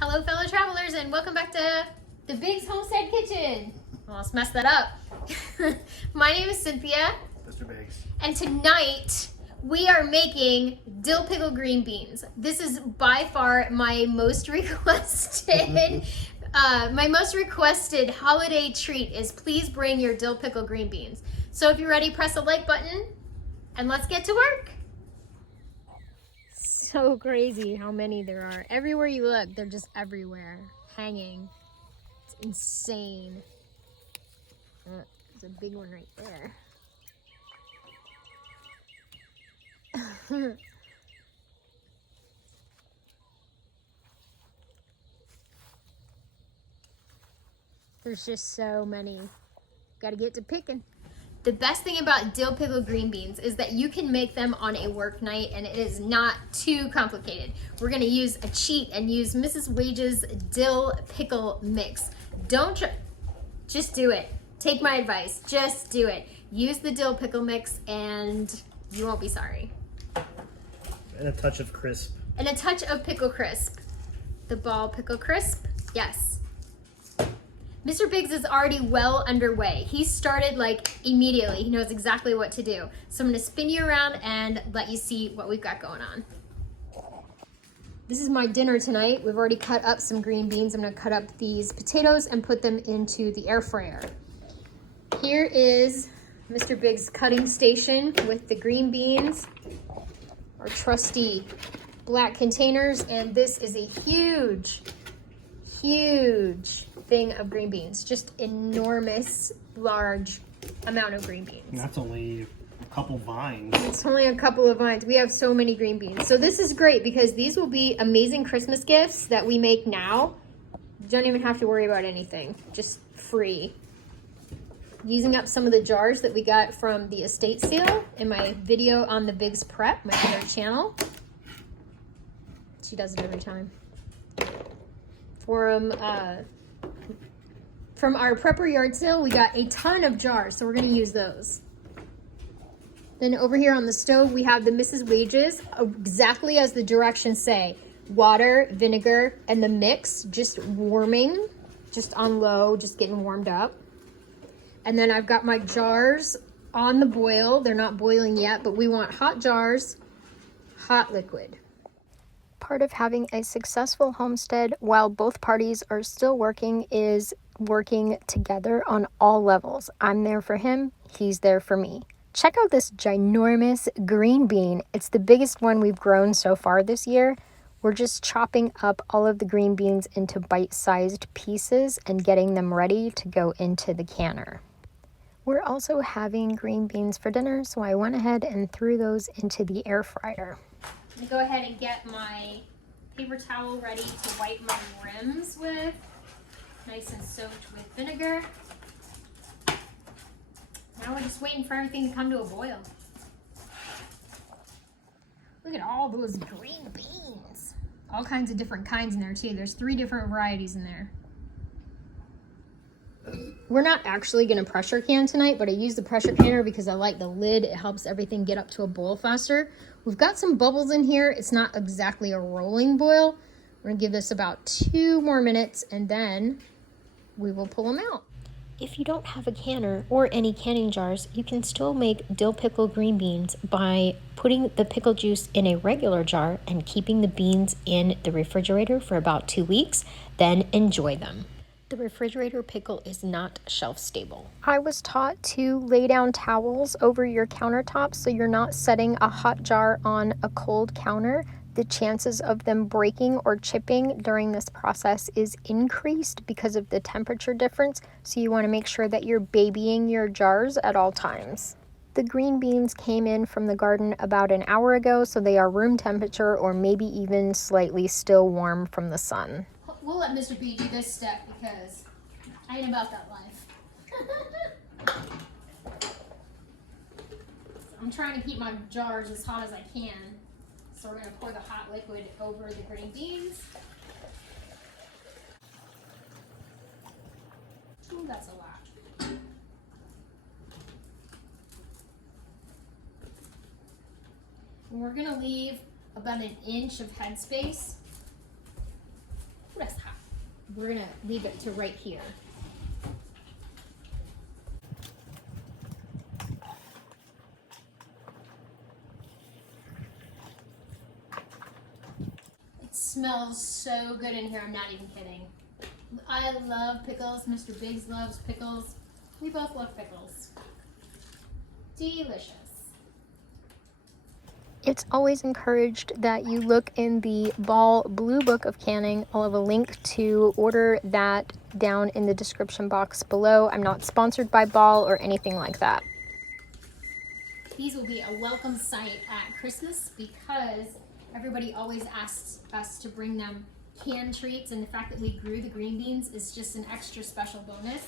Hello fellow travelers and welcome back to the Big's Homestead Kitchen. Almost messed that up. My name is Cynthia. Mr. Biggs. And tonight we are making dill pickle green beans. This is by far my most requested holiday treat is please bring your dill pickle green beans. So if you're ready, press the like button and let's get to work. So crazy how many there are. Everywhere you look, they're just everywhere, hanging. It's insane. There's a big one right there. There's just so many. Gotta get to picking. The best thing about dill pickle green beans is that you can make them on a work night and it is not too complicated. We're gonna use a cheat and use Mrs. Wage's dill pickle mix. Just do it. Take my advice, just do it. Use the dill pickle mix and you won't be sorry. And a touch of crisp. And a touch of pickle crisp. The ball pickle crisp, yes. Mr. Biggs is already well underway. He started like immediately. He knows exactly what to do. So I'm gonna spin you around and let you see what we've got going on. This is my dinner tonight. We've already cut up some green beans. I'm gonna cut up these potatoes and put them into the air fryer. Here is Mr. Biggs' cutting station with the green beans, our trusty black containers, and this is a huge thing of green beans. Just enormous, large amount of green beans. And that's only a couple vines. It's only a couple of vines. We have so many green beans. So this is great because these will be amazing Christmas gifts that we make now. You don't even have to worry about anything. Just free. Using up some of the jars that we got from the estate sale in my video on the Biggs Prep, my other channel. She does it every time. From our prepper yard sale, we got a ton of jars, so we're gonna use those. Then over here on the stove, we have the Mrs. Wage's, exactly as the directions say. Water, vinegar, and the mix just warming, just on low, just getting warmed up. And then I've got my jars on the boil. They're not boiling yet, but we want hot jars, hot liquid. Part of having a successful homestead while both parties are still working is working together on all levels. I'm there for him, he's there for me. Check out this ginormous green bean. It's the biggest one we've grown so far this year. We're just chopping up all of the green beans into bite-sized pieces and getting them ready to go into the canner. We're also having green beans for dinner, so I went ahead and threw those into the air fryer. I'm gonna go ahead and get my paper towel ready to wipe my rims with. Nice and soaked with vinegar. Now we're just waiting for everything to come to a boil. Look at all those green beans. All kinds of different kinds in there too. There's 3 different varieties in there. We're not actually gonna pressure can tonight, but I use the pressure canner because I like the lid. It helps everything get up to a boil faster. We've got some bubbles in here. It's not exactly a rolling boil. We're gonna give this about 2 more minutes and then we will pull them out. If you don't have a canner or any canning jars, you can still make dill pickle green beans by putting the pickle juice in a regular jar and keeping the beans in the refrigerator for about 2 weeks, then enjoy them. The refrigerator pickle is not shelf stable. I was taught to lay down towels over your countertop so you're not setting a hot jar on a cold counter. The chances of them breaking or chipping during this process is increased because of the temperature difference, so you want to make sure that you're babying your jars at all times. The green beans came in from the garden about an hour ago, so they are room temperature or maybe even slightly still warm from the sun. We'll let Mr. B do this step because I ain't about that life. I'm trying to keep my jars as hot as I can. So we're gonna pour the hot liquid over the green beans. Ooh, that's a lot. And we're gonna leave about an inch of headspace. Ooh, that's we're gonna leave it to right here. It smells so good in here, I'm not even kidding. I love pickles. Mr. Biggs loves pickles. We both love pickles. Delicious. It's always encouraged that you look in the Ball Blue Book of Canning. I'll have a link to order that down in the description box below. I'm not sponsored by Ball or anything like that. These will be a welcome sight at Christmas because everybody always asks us to bring them canned treats, and the fact that we grew the green beans is just an extra special bonus.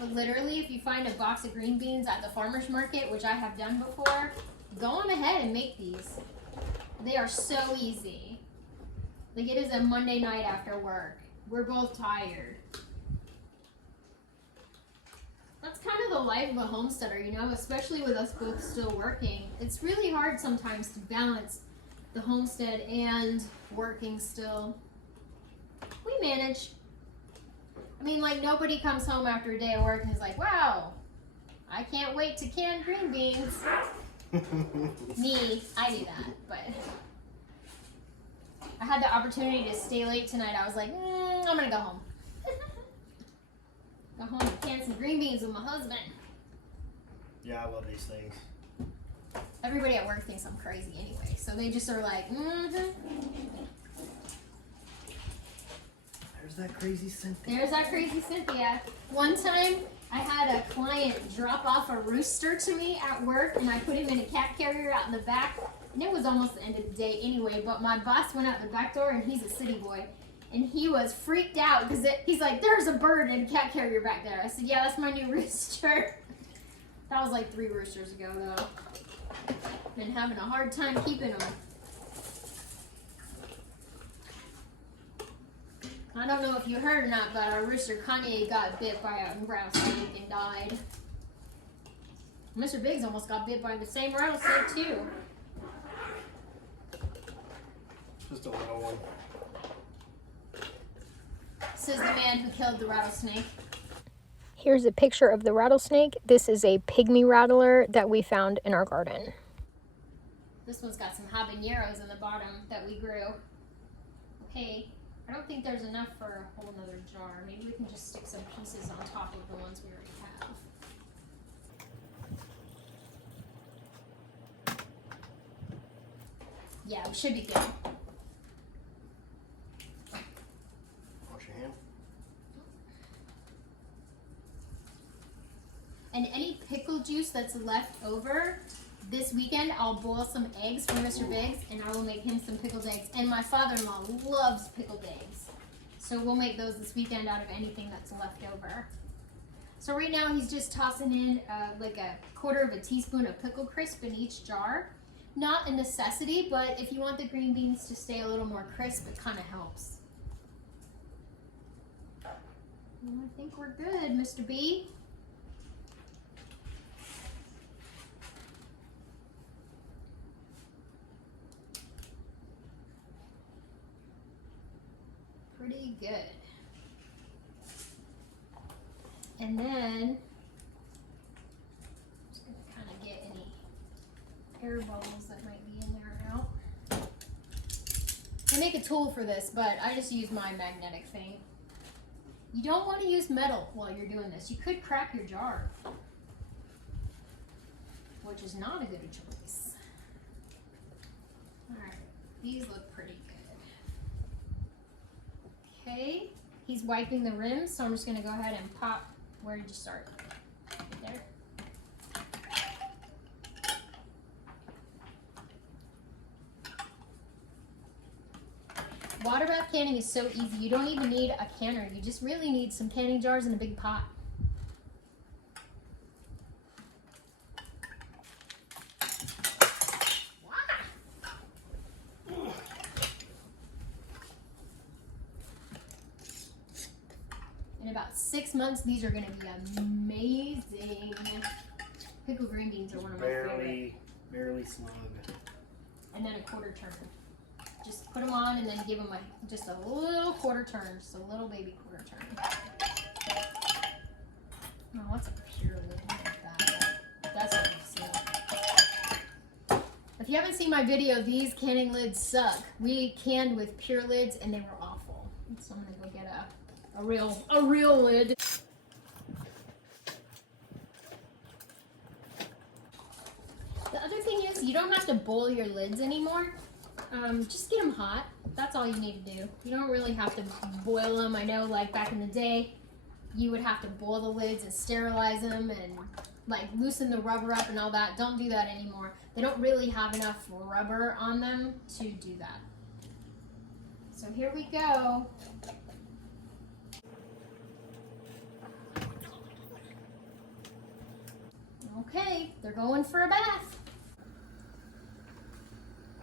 But literally, if you find a box of green beans at the farmer's market, which I have done before, go on ahead and make these. They are so easy. Like, it is a Monday night after work. We're both tired. That's kind of the life of a homesteader, you know, especially with us both still working. It's really hard sometimes to balance the homestead and working still. We manage. I mean, like, nobody comes home after a day of work and is like, wow, I can't wait to can green beans. Me, I do that, but I had the opportunity to stay late tonight. I was like, I'm gonna go home. Go home and can some green beans with my husband. Yeah, I love these things. Everybody at work thinks I'm crazy anyway, so they just are like, There's that crazy Cynthia. There's that crazy Cynthia. One time, I had a client drop off a rooster to me at work, and I put him in a cat carrier out in the back. And it was almost the end of the day anyway, but my boss went out the back door, and he's a city boy. And he was freaked out because he's like, there's a bird in a cat carrier back there. I said, yeah, that's my new rooster. That was like 3 roosters ago, though. Been having a hard time keeping them. I don't know if you heard or not, but our rooster Kanye got bit by a rattlesnake and died. Mr. Biggs almost got bit by the same rattlesnake too. Just a little one. Says the man who killed the rattlesnake. Here's a picture of the rattlesnake. This is a pygmy rattler that we found in our garden. This one's got some habaneros in the bottom that we grew. Okay. I don't think there's enough for a whole nother jar. Maybe we can just stick some pieces on top of the ones we already have. Yeah, we should be good. Wash your hand. And any pickle juice that's left over, this weekend I'll boil some eggs for Mr. Biggs, and I will make him some pickled eggs. And my father-in-law loves pickled eggs. So we'll make those this weekend out of anything that's left over. So right now he's just tossing in like a 1/4 teaspoon of pickle crisp in each jar. Not a necessity, but if you want the green beans to stay a little more crisp, it kind of helps. And I think we're good, Mr. B. Pretty good. And then I'm just gonna kind of get any air bubbles that might be in there out. I make a tool for this, but I just use my magnetic thing. You don't want to use metal while you're doing this. You could crack your jar, which is not a good choice. All right, these look pretty good. Okay, he's wiping the rims, so I'm just gonna go ahead and pop. Where did you start? Right there. Water bath canning is so easy. You don't even need a canner. You just really need some canning jars and a big pot. In about 6 months, these are going to be amazing. Pickled green beans are one of my favorite. Barely slug. And then a 1/4 turn. Just put them on and then give them just a little quarter turn, just a little baby quarter turn. Oh, what's a pure lid? Look at that. That's what I've seen. If you haven't seen my video, these canning lids suck. We canned with pure lids and they were awful. So I'm gonna go get a real lid. The other thing is you don't have to boil your lids anymore. Just get them hot. That's all you need to do. You don't really have to boil them. I know like back in the day, you would have to boil the lids and sterilize them and like loosen the rubber up and all that. Don't do that anymore. They don't really have enough rubber on them to do that. So here we go. Okay, they're going for a bath.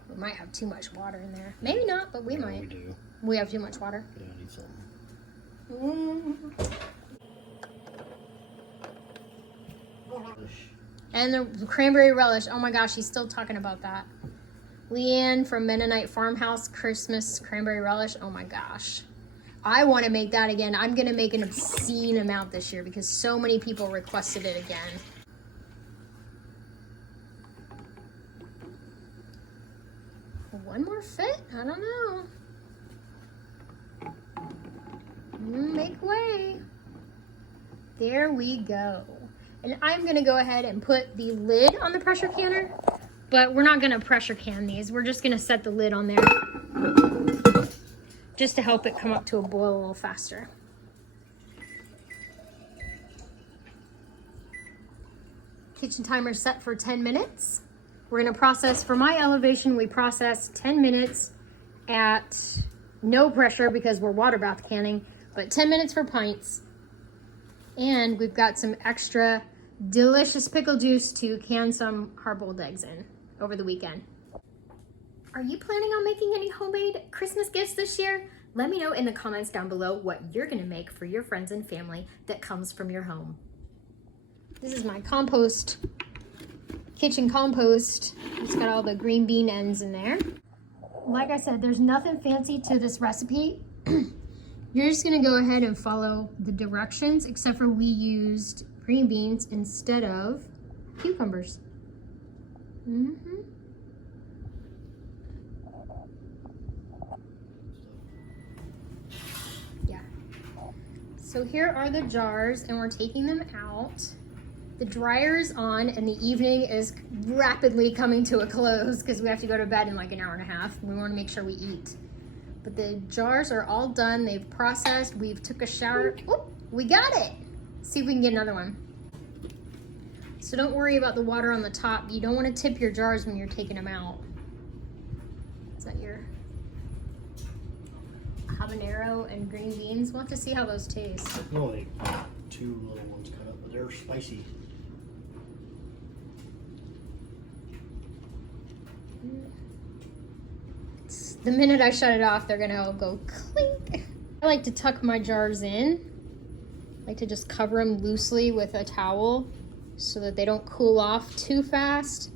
We might have too much water in there. Maybe not, but we might. We do. We have too much water. Yeah, I need something. And the cranberry relish. Oh my gosh, he's still talking about that. Leanne from Mennonite Farmhouse Christmas cranberry relish. Oh my gosh. I want to make that again. I'm going to make an obscene amount this year because so many people requested it again. One more fit? I don't know. Make way. There we go. And I'm gonna go ahead and put the lid on the pressure canner, but we're not gonna pressure can these. We're just gonna set the lid on there just to help it come up to a boil a little faster. Kitchen timer set for 10 minutes. We're gonna process, for my elevation, we process 10 minutes at no pressure because we're water bath canning, but 10 minutes for pints. And we've got some extra delicious pickle juice to can some hard-boiled eggs in over the weekend. Are you planning on making any homemade Christmas gifts this year? Let me know in the comments down below what you're gonna make for your friends and family that comes from your home. This is my compost, kitchen compost. It's got all the green bean ends in there. Like I said, there's nothing fancy to this recipe. You're just gonna go ahead and follow the directions, except for we used green beans instead of cucumbers. Yeah. So here are the jars, and we're taking them out. The dryer is on, and the evening is rapidly coming to a close because we have to go to bed in like an hour and a half. We want to make sure we eat. But the jars are all done. They've processed. We've took a shower. Oh, we got it. See if we can get another one. So don't worry about the water on the top. You don't want to tip your jars when you're taking them out. Is that your habanero and green beans? We'll have to see how those taste. No, they two little ones cut up, but they're spicy. The minute I shut it off, they're gonna all go clink. I like to tuck my jars in. I like to just cover them loosely with a towel so that they don't cool off too fast.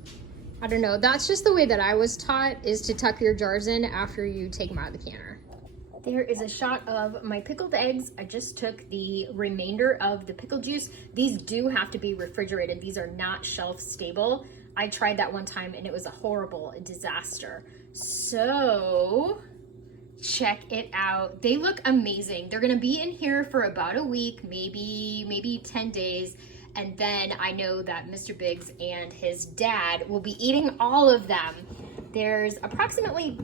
I don't know, that's just the way that I was taught, is to tuck your jars in after you take them out of the canner. There is a shot of my pickled eggs. I just took the remainder of the pickle juice. These do have to be refrigerated. These are not shelf stable. I tried that one time and it was a horrible disaster. So check it out. They look amazing. They're gonna be in here for about a week, maybe 10 days. And then I know that Mr. Biggs and his dad will be eating all of them. There's approximately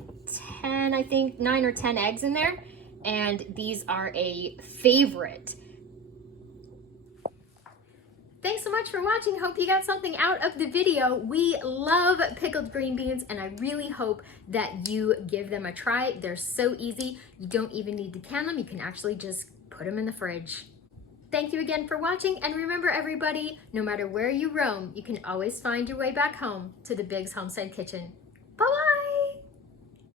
10, I think 9 or 10 eggs in there. And these are a favorite. Thanks so much for watching. Hope you got something out of the video. We love pickled green beans, and I really hope that you give them a try. They're so easy. You don't even need to can them. You can actually just put them in the fridge. Thank you again for watching, and remember everybody, no matter where you roam, you can always find your way back home to the Biggs Homestead Kitchen. Bye-bye!